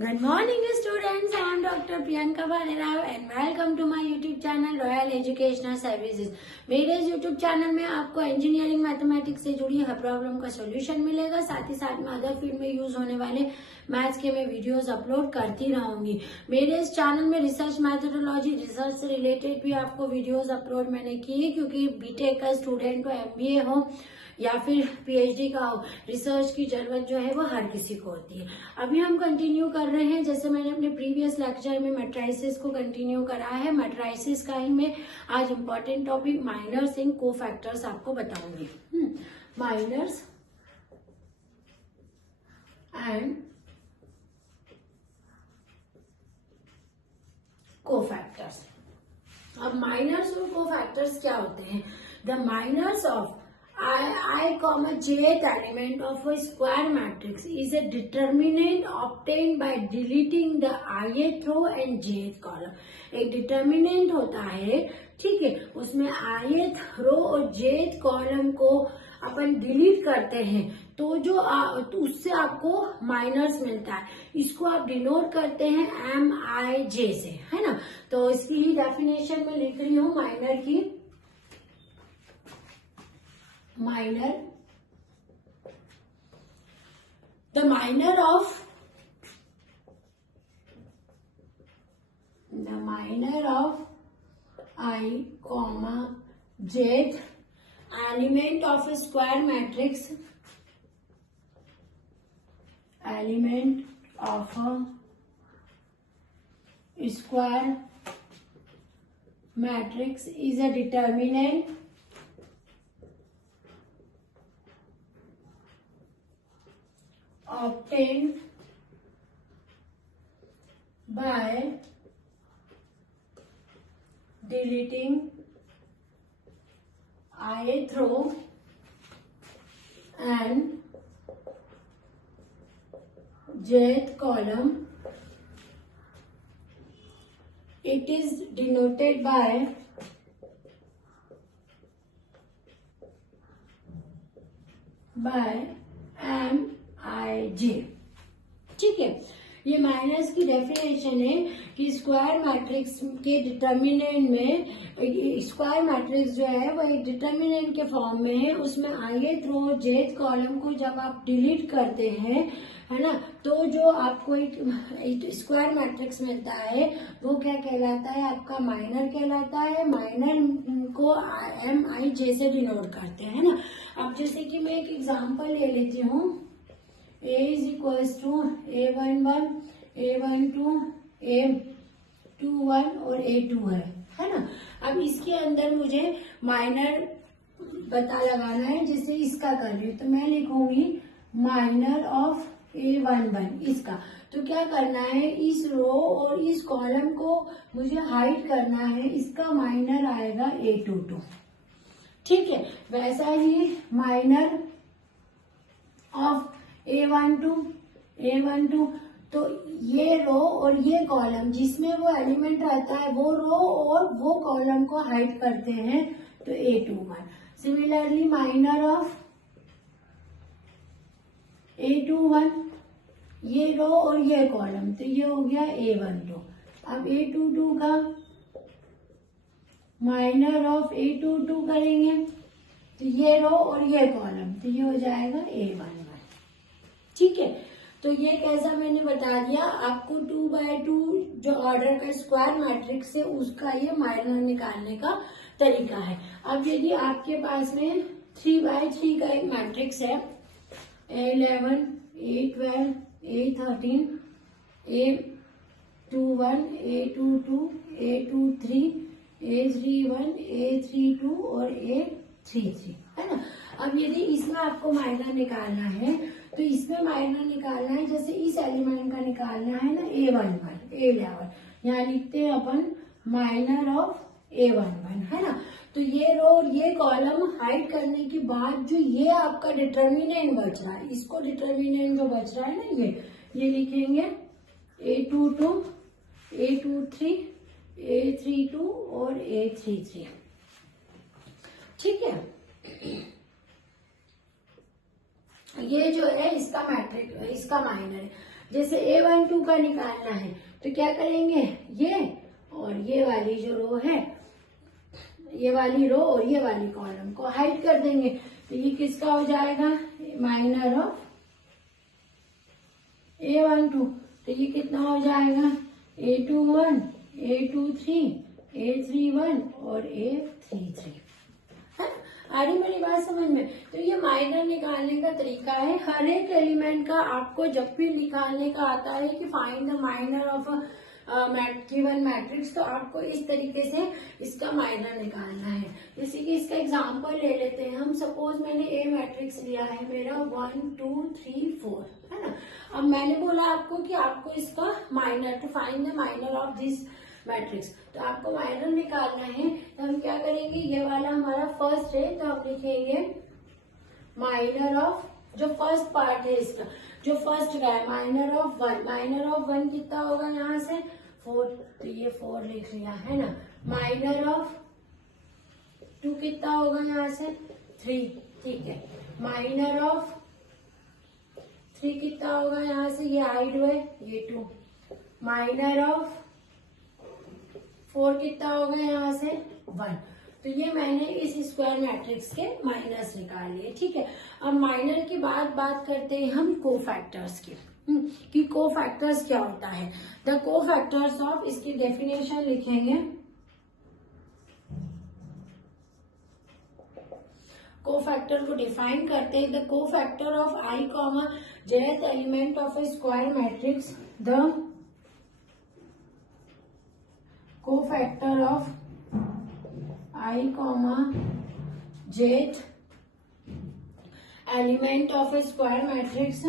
Good morning students, I am Dr. Priyanka Bharera and welcome to my YouTube channel Royal Educational Services। मेरे इस YouTube channel में आपको engineering mathematics से जुड़ी हर problem का solution मिलेगा। साथ ही साथ में अदर फील्ड में यूज होने वाले मैथ्स के मैं वीडियोस अपलोड करती रहूंगी। मेरे इस चैनल में रिसर्च मैथोडोलॉजी, रिसर्च से रिलेटेड भी आपको वीडियोस अपलोड मैंने की, क्योंकि बीटेक का स्टूडेंट हो, MBA हो या फिर PhD का हो, रिसर्च की जरूरत जो है वो हर किसी को होती है। अभी हम कंटिन्यू कर रहे हैं, जैसे मैंने अपने प्रीवियस लेक्चर में मैट्राइसिस को कंटिन्यू करा है। मैट्राइसिस का ही मैं आज important topic minors in cofactors आपको बताऊंगी। Minors and cofactors. अब माइनर्स और कोफैक्टर्स क्या होते हैं? The minors of I, jth element of a square matrix is a determinant obtained by deleting the ith row and jth column। एक determinant होता है, ठीक है, उसमें ith रो और jth कॉलम को अपन डिलीट करते हैं तो जो तो उससे आपको माइनर्स मिलता है। इसको आप डिनोट करते हैं MIJ से, है ना। तो इसकी ही डेफिनेशन में लिख रही हूँ माइनर की। Minor, the minor of I, j element of a square matrix, element of a square matrix is a determinant obtained by deleting ith row and jth column. It is denoted by MIJ, ठीक है। ये minus की definition है कि square matrix के determinant में, square matrix जो है वो एक डिटर्मिनेंट के फॉर्म में है। उसमें ith रो jth कॉलम को जब आप डिलीट करते हैं, है ना, तो जो आपको एक स्क्वायर मैट्रिक्स मिलता है वो क्या कहलाता है? आपका माइनर कहलाता है। माइनर को MIJ से डिनोट करते हैं, है ना। अब जैसे कि मैं एक एग्जांपल ले लेती हूँ। A is equals to A11, A12, A21 और A2 है ना। अब इसके अंदर मुझे माइनर पता लगाना है, जैसे इसका कर रही हूँ तो मैं लिखूंगी माइनर ऑफ A11 इसका। तो क्या करना है, इस रो और इस कॉलम को मुझे हाइड करना है। इसका माइनर आएगा A22, ठीक है। वैसा ही माइनर ऑफ A12, तो ये रो और ये कॉलम जिसमें वो एलिमेंट रहता है वो रो और वो कॉलम को हाइड करते हैं, तो A21। Similarly minor of A21, ये रो और ये कॉलम, तो ये हो गया A12। अब A22 का माइनर ऑफ A22 करेंगे तो ये रो और ये कॉलम, तो ये हो जाएगा A11, ठीक है। तो ये कैसा मैंने बता दिया आपको, 2x2 जो ऑर्डर का स्क्वायर मैट्रिक्स है उसका ये माइनर निकालने का तरीका है। अब यदि आपके पास में 3x3 का एक मैट्रिक्स है, A11, A12, A13, A21, A22, A23, A31, A32 और A33, है ना। अब यदि इसमें आपको माइनर निकालना है तो इसमें माइनर निकालना है, जैसे इस एलिमेंट का निकालना है ना A11, A11, यहाँ लिखते हैं अपन माइनर ऑफ A11, है ना। तो ये रो और ये कॉलम हाइड करने के बाद जो ये आपका डिटर्मिनेंट बच रहा है, इसको डिटर्मिनेंट जो बच रहा है ना, ये लिखेंगे A22, A23, A32 और A33, ठीक है। ये जो है इसका मैट्रिक, इसका माइनर है। जैसे A12 का निकालना है तो क्या करेंगे, ये और ये वाली जो रो है, ये वाली रो और ये वाली कॉलम को हाइड कर देंगे। तो ये किसका हो जाएगा, माइनर ऑफ A12। तो ये कितना हो जाएगा, A21, A23, A31 और A33। आ रही मेरी बात समझ में। तो ये माइनर निकालने का तरीका है। हर एक एलिमेंट का आपको जब भी निकालने का आता है कि find the minor of given matrix, तो आपको इस तरीके से इसका माइनर निकालना है। जैसे कि इसका एग्जांपल ले लेते हैं हम। सपोज मैंने ए मैट्रिक्स लिया है मेरा 1 2 3 4, है ना। अब मैंने बोला आपको कि आपको इसका minor, to find the minor of this matrix, तो आपको माइनर निकालना है। तो हम क्या करेंगे, ये वाला हमारा फर्स्ट है तो हम लिखेंगे माइनर ऑफ, जो फर्स्ट पार्ट है इसका, जो फर्स्ट का है, माइनर ऑफ 1। माइनर ऑफ 1 कितना होगा यहाँ से 4, तो ये 4 लिख लिया, है ना। माइनर ऑफ 2 कितना होगा यहाँ से 3, ठीक है। माइनर ऑफ 3 कितना होगा यहाँ से, ये हाइड है, ये 2। माइनर ऑफ 4 कितना होगा यहाँ से 1। तो ये मैंने इस स्क्वायर मैट्रिक्स के माइनस निकाल लिए, ठीक है। अब माइनर की बात करते हैं हम कोफैक्टर्स की, कि कोफैक्टर्स क्या होता है। द कोफैक्टर्स ऑफ, इसकी डेफिनेशन लिखेंगे। कोफैक्टर को डिफाइन करते हैं, the cofactor of I comma jth element of A square matrix, the cofactor of I comma jth element of a square matrix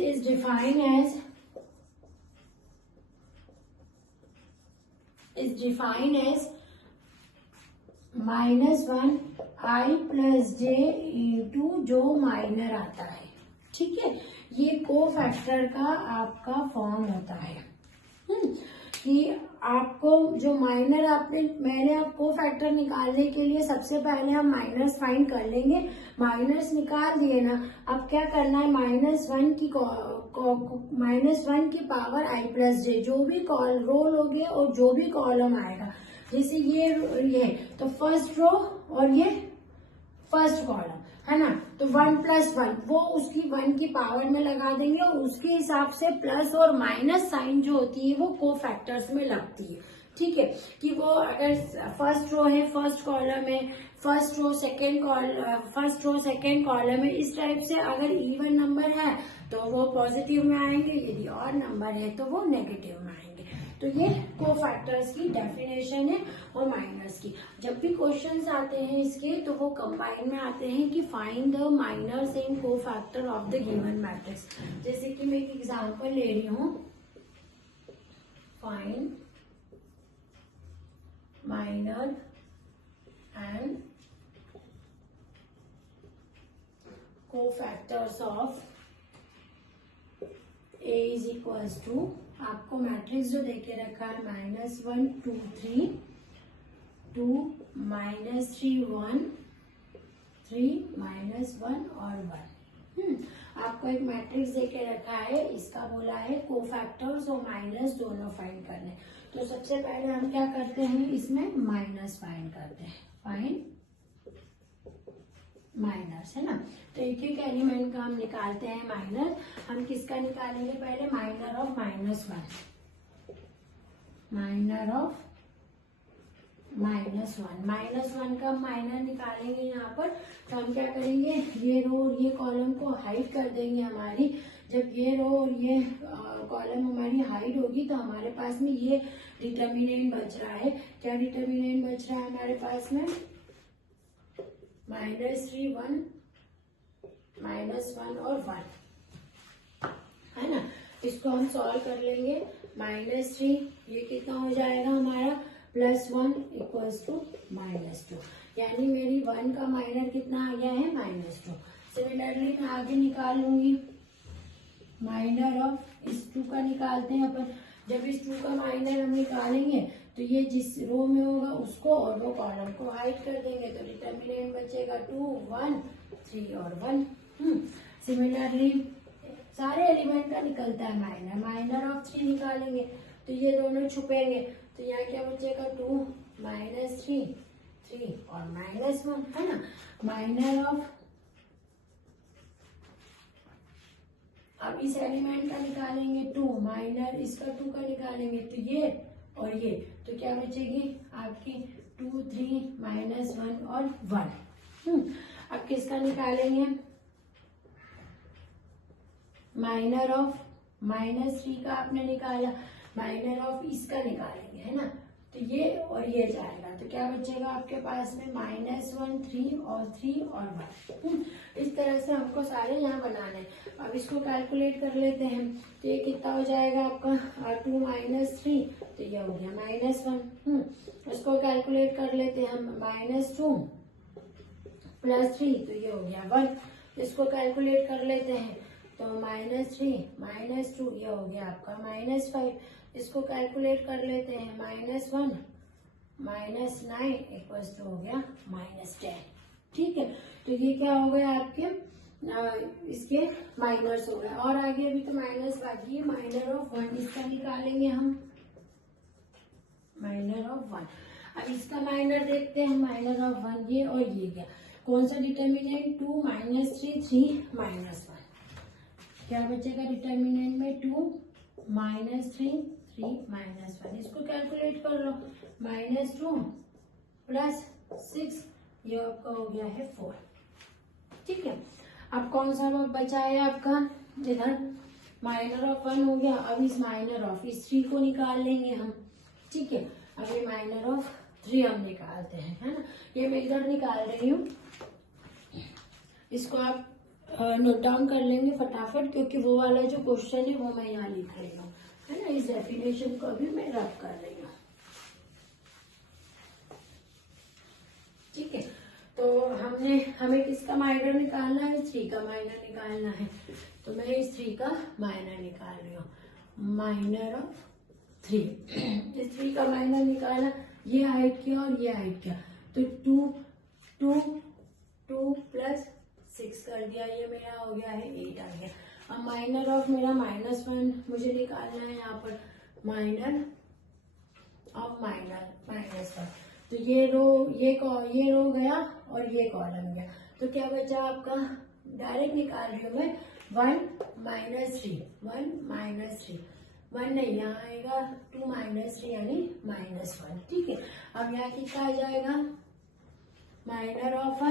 is defined as -1 I plus J into जो minor आता है, ठीक है। ये cofactor का आपका form होता है, कि आपको जो माइनर मैंने आप कोफैक्टर निकालने के लिए सबसे पहले हम माइनस फाइंड कर लेंगे। माइनस निकाल दिए ना, अब क्या करना है, -1 की पावर I प्लस जे, जो भी रो लोगे और जो भी कॉलम आएगा, जैसे ये तो फर्स्ट रो और ये फर्स्ट कॉलम, है ना। तो 1 प्लस 1 वो उसकी 1 की पावर में लगा देंगे और उसके हिसाब से प्लस और माइनस साइन जो होती है वो कोफैक्टर्स में लगती है, ठीक है। कि वो अगर फर्स्ट रो है, फर्स्ट कॉलम है, फर्स्ट रो सेकेंड कॉलम है, इस टाइप से अगर इवन नंबर है तो वो पॉजिटिव में आएंगे, यदि ऑड नंबर है तो वो नेगेटिव में आएंगे। तो ये कोफैक्टर्स की डेफिनेशन है। और माइनर्स की जब भी क्वेश्चंस आते हैं इसके, तो वो कंबाइन में आते हैं कि find the minors and cofactor of the given matrix. जैसे कि मैं एक एग्जांपल ले रही हूँ, find minor and cofactors of A is equals to, आपको मैट्रिक्स जो देके रखा है -1 2 3 2 -3 1 3 -1 और 1। आपको एक मैट्रिक्स देके रखा है, इसका बोला है कोफैक्टर्स और माइनस दोनों फाइंड करने। तो सबसे पहले हम क्या करते हैं, इसमें माइनस फाइंड करते हैं, फाइंड माइनस, है ना। तो एक एक एलिमेंट का हम निकालते हैं माइनर। हम किसका निकालेंगे पहले, माइनर ऑफ -1, माइनर ऑफ -1 का माइनर निकालेंगे यहाँ पर। तो हम क्या करेंगे, ये रो और ये कॉलम को हाइड कर देंगे हमारी। जब ये रो और ये कॉलम हमारी हाइड होगी तो हमारे पास में ये डिटर्मिनेंट बच रहा है। क्या डिटर्मिनेंट बच रहा है हमारे पास में, -3 1 -1 और 1, है ना। इसको हम सॉल्व कर लेंगे। -3 ये कितना हो जाएगा हमारा, +1 इक्वल्स टू -2, यानी मेरी 1 का माइनर कितना आ गया है, -2। सिमिलरली मैं आगे निकाल लूंगी माइनर ऑफ इस 2 का निकालते हैं अपन। जब इस 2 का माइनर हम निकालेंगे तो ये जिस रो में होगा उसको और वो कॉलम को हाइड कर देंगे, तो डिटर्मिनेंट बचेगा 2 1 3 और 1। सिमिलरली सारे एलिमेंट का निकलता है माइनर, माइनर ऑफ 3 निकालेंगे तो ये दोनों छुपेंगे, तो यहाँ क्या बचेगा 2 -3 3 और -1 है ना। माइनर ऑफ, अब इस एलिमेंट का निकालेंगे 2, माइनर इसका 2 का निकालेंगे तो ये और ये, तो क्या बचेगी आपकी 2 3 -1 और 1। अब किसका निकालेंगे, माइनर ऑफ -3 का आपने निकाला, माइनर ऑफ इसका निकालेंगे है ना, तो ये और ये जाएगा, तो क्या बचेगा आपके पास में -1 3 और 3 और 1। इस तरह से हमको सारे यहाँ बनाने हैं। अब इसको कैलकुलेट कर लेते हैं, तो ये कितना हो जाएगा आपका 2 -3, तो ये हो गया -1। इसको कैलकुलेट कर लेते हैं हम, -2 + 3, तो ये हो गया 1। इसको कैलकुलेट कर लेते हैं, तो -3 -2 ये हो गया आपका -5। इसको कैलकुलेट कर लेते हैं, -1 -9 इक्वल्स टू हो गया -10। ठीक है, तो ये क्या हो गया आपके इसके माइनर्स हो गए, और आगे अभी तो माइनस बाकी है। माइनर ऑफ 1 इसका निकालेंगे हम, माइनर ऑफ 1। अब इसका माइनर देखते हैं, माइनर ऑफ 1 ये और ये क्या, कौन सा डिटर्मिनेंट 2 -3 3 -1, क्या बचेगा डिटर्मिनेंट में 2 -3 3 -1। इसको कैलकुलेट कर लो, -2 + 6 ये आपका हो गया है 4। ठीक है, अब कौन सा वर्ड बचा है आपका, इधर माइनर ऑफ 1 हो गया। अब इस माइनर ऑफ इस 3 को निकाल लेंगे हम। ठीक है, अब ये माइनर ऑफ 3 हम निकालते हैं, है ना। ये मैं इधर निकाल रही हूँ, इसको आप नोट डाउन कर लेंगे फटाफट, क्योंकि वो वाला जो क्वेश्चन है वो मैं यहाँ लिख रही हूँ, है ना। इस डेफिनेशन को अभी मैं रब कर रही हूँ। ठीक है, तो हमें किसका माइनर निकालना है, 3 का माइनर निकालना है, तो मैं इस 3 का माइनर निकाल रही हूँ, माइनर ऑफ 3। इस 3 का माइनर निकाला, ये हाइट किया और ये हाइट किया, तो 2 + 6 कर दिया, ये मेरा हो गया है 8 आ गया। अब माइनर ऑफ मेरा -1 मुझे निकालना है यहाँ पर, माइनर ऑफ -1, तो ये रो गया और ये कॉलम गया, तो क्या बचा आपका, डायरेक्ट निकाल रही हूँ मैं, 1 -3 1 नहीं, यहाँ आएगा 2 -3 यानी -1। ठीक है, अब यहाँ कितना आ जाएगा, माइनर ऑफ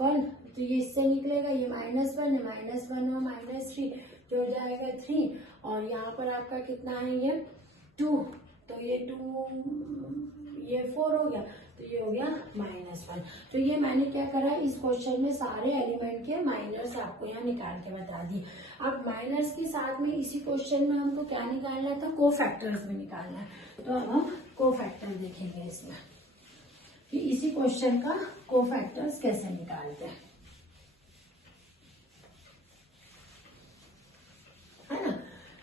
1, तो ये इससे निकलेगा, ये -1 है, -1 और -3 जो हो जाएगा 3, और यहाँ पर आपका कितना है, ये 2, तो ये 4 हो गया, तो ये हो गया -1। तो ये मैंने क्या करा, इस क्वेश्चन में सारे एलिमेंट के माइनर्स आपको यहाँ निकाल के बता दिए। अब माइनर्स के साथ में इसी क्वेश्चन में हमको क्या निकालना था, कोफैक्टर्स में निकालना है, तो अब हम कोफैक्टर देखेंगे इसमें कि इसी क्वेश्चन का कोफैक्टर्स कैसे निकालते हैं, है ना।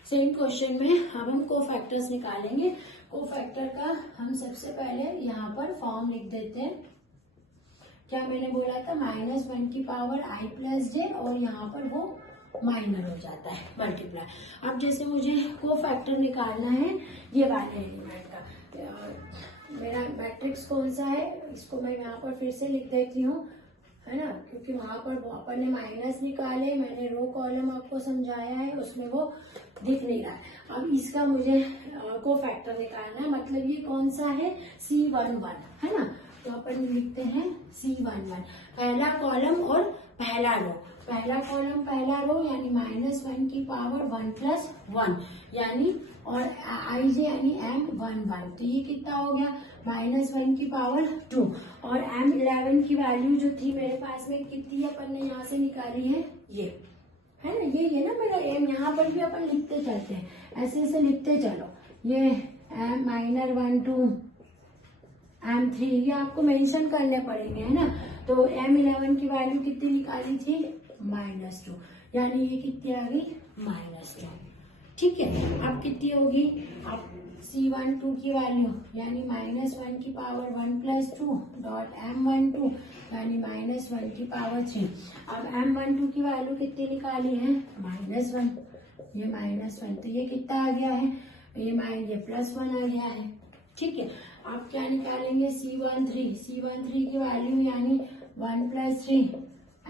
सेम क्वेश्चन में अब हम कोफैक्टर्स निकालेंगे। कोफैक्टर का हम सबसे पहले यहाँ पर फॉर्म लिख देते हैं। क्या मैंने बोला था, -1 की पावर i + j, और यहाँ पर वो माइनर हो जाता है मल्टीप्लाई। अब जैसे मुझे कोफैक्टर निकालना है ये वाले एलिमेंट का, मेरा मैट्रिक्स कौन सा है, इसको मैं यहाँ पर फिर से लिख देती हूँ, है ना, क्योंकि वहां पर अपन ने माइनस निकाले, मैंने रो कॉलम आपको समझाया है, उसमें वो दिख नहीं रहा है। अब इसका मुझे कोफैक्टर निकालना है, मतलब ये कौन सा है, C11, है ना। तो अपन लिखते हैं C11, पहला कॉलम और पहला रो, पहला कॉलम पहला रो यानी -1 की पावर 1 + 1 यानी, और i j यानी m11, तो ये कितना हो गया, -1 की पावर 2, और m11 की वैल्यू जो थी मेरे पास में कितनी अपन ने यहाँ से निकाली है, ये है ना, ये ना मेरा m, यहाँ पर भी अपन लिखते चलते हैं, ऐसे ऐसे लिखते चलो, ये m-1 2 m3 ये आपको मेंशन करने पड़ेंगे, है ना। तो m11 की वैल्यू कितनी निकाली थी, -2, यानी ये कितनी आ गई, -2। ठीक है, अब कितनी होगी, अब C12 की वैल्यू यानी -1 की पावर 1 + 2 डॉट M12 यानी -1 की पावर 3। अब M12 की वैल्यू कितनी निकाली है? -1, ये -1, तो ये कितना आ गया है? ये +1 आ गया है। ठीक है, आप क्या निकालेंगे? C13 की वैल्यू यानी 1 + 3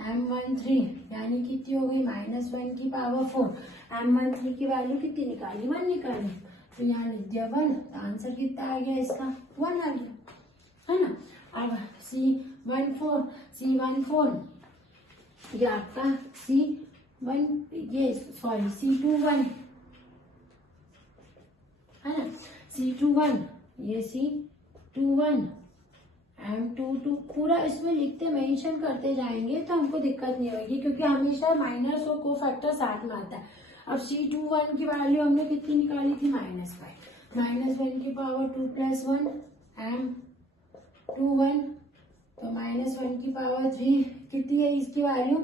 M13 यानी कितनी हो गई? -1 की पावर 4। M13 की वैल्यू कितनी निकाली? 1 निकाली, तो यहाँ लिख दिया 1। तो आंसर कितना आ गया इसका? 1 आ गया, है ना। अब C14 ये आपका C21 है ना, C21 ये C21 M22 पूरा इसमें लिखते मेंशन करते जाएंगे तो हमको दिक्कत नहीं होगी, क्योंकि हमेशा माइनस और कोफैक्टर साथ में आता है। अब C21 की वैल्यू हमने कितनी निकाली थी? -5, -1 की पावर 2 + 1 M21, तो -1 की पावर 3 कितनी है इसकी वैल्यू?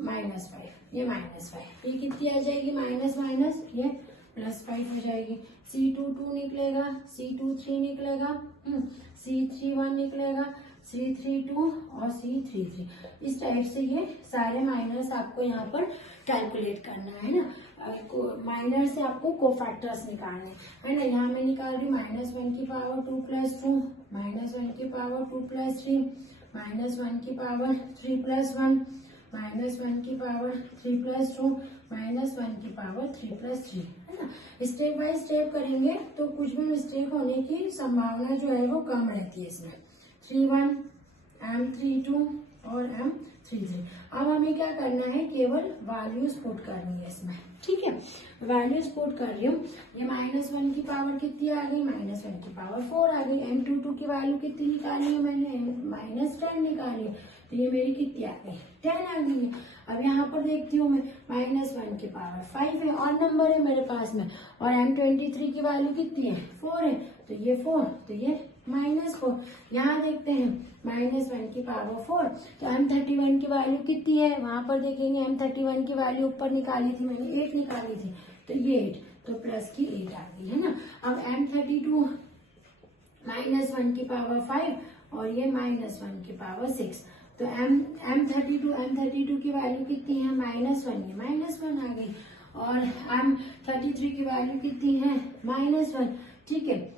-5, ये -5, ये कितनी आ जाएगी? माइनस माइनस ये +5 हो जाएगी। C22 निकलेगा, C23 निकलेगा, C31 निकलेगा, C32 और C33। इस टाइप से ये सारे माइनस आपको यहाँ पर कैलकुलेट करना है ना। माइनर से आपको कोफैक्टर्स निकालने है ना। यहाँ मैं निकाल रही हूँ -1 की पावर 2 + 2, -1 की पावर 2 + 3, -1 की पावर 3 + 1, -1 की पावर 3 + 2, -1 की पावर 3 + 3, है ना। स्टेप बाय स्टेप करेंगे तो कुछ भी मिस्टेक होने की संभावना जो है वो कम रहती है इसमें। 31 M32 और M33। अब हमें क्या करना है? केवल वैल्यूज पुट करनी है इसमें। ठीक है, वैल्यूज पुट कर रही हूँ। ये -1 की पावर कितनी आ गई? -1 की पावर 4 आ गई। M22 की वैल्यू कितनी निकाली है मैंने? -10 निकाली, तो ये मेरी कितनी आ गई? 10 आ गई है। अब यहाँ पर देखती हूँ मैं -1 की पावर 5 है और नंबर है मेरे पास में, और M23 की वैल्यू कितनी है? 4 है, तो ये 4, तो ये -4। यहाँ देखते हैं -1 की पावर 4, तो M31 की वैल्यू कितनी है? वहां पर देखेंगे M31 की वैल्यू ऊपर निकाली थी मैंने, 8 निकाली थी, तो ये 8, तो प्लस की 8 आ गई, है ना। अब M32 -1 की पावर 5 और ये -1 की पावर 6, तो M32 की वैल्यू कितनी है? -1, ये -1 आ गई, और M33 की वैल्यू कितनी है? -1। ठीक है,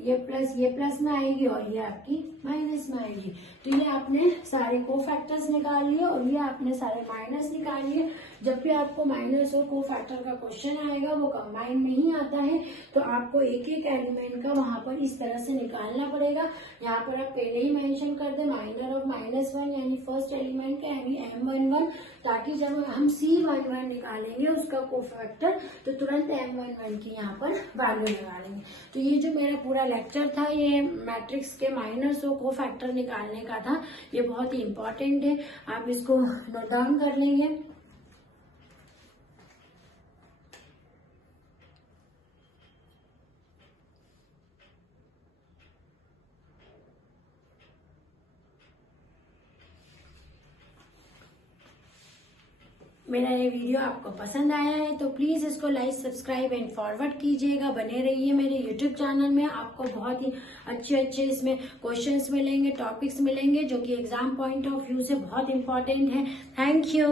ये प्लस में आएगी और ये आपकी माइनस में आएगी। तो ये आपने सारे कोफैक्टर्स निकाल लिए और ये आपने सारे माइनस निकाल लिए। जब भी आपको माइनस और कोफैक्टर का क्वेश्चन आएगा वो कंबाइन में ही आता है, तो आपको एक एक एलिमेंट का वहां पर इस तरह से निकालना पड़ेगा। यहाँ पर आप पहले ही मेंशन कर दे माइनर ऑफ -1 यानी फर्स्ट एलिमेंट का यानी M11, ताकि जब हम C11 निकालेंगे उसका कोफैक्टर तो तुरंत M11 की यहाँ पर वैल्यू निकालेंगे। तो ये जो मेरा पूरा लेक्चर था ये मैट्रिक्स के माइनर्स और कोफैक्टर निकालने का था, ये बहुत ही इम्पोर्टेंट है, आप इसको नोट डाउन कर लेंगे। मेरा ये वीडियो आपको पसंद आया है तो प्लीज इसको लाइक, सब्सक्राइब एंड फॉरवर्ड कीजिएगा। बने रहिए मेरे यूट्यूब चैनल में, आपको बहुत ही अच्छे इसमें क्वेश्चंस मिलेंगे, टॉपिक्स मिलेंगे जो कि एग्जाम पॉइंट ऑफ व्यू से बहुत इंपॉर्टेंट है। Thank you.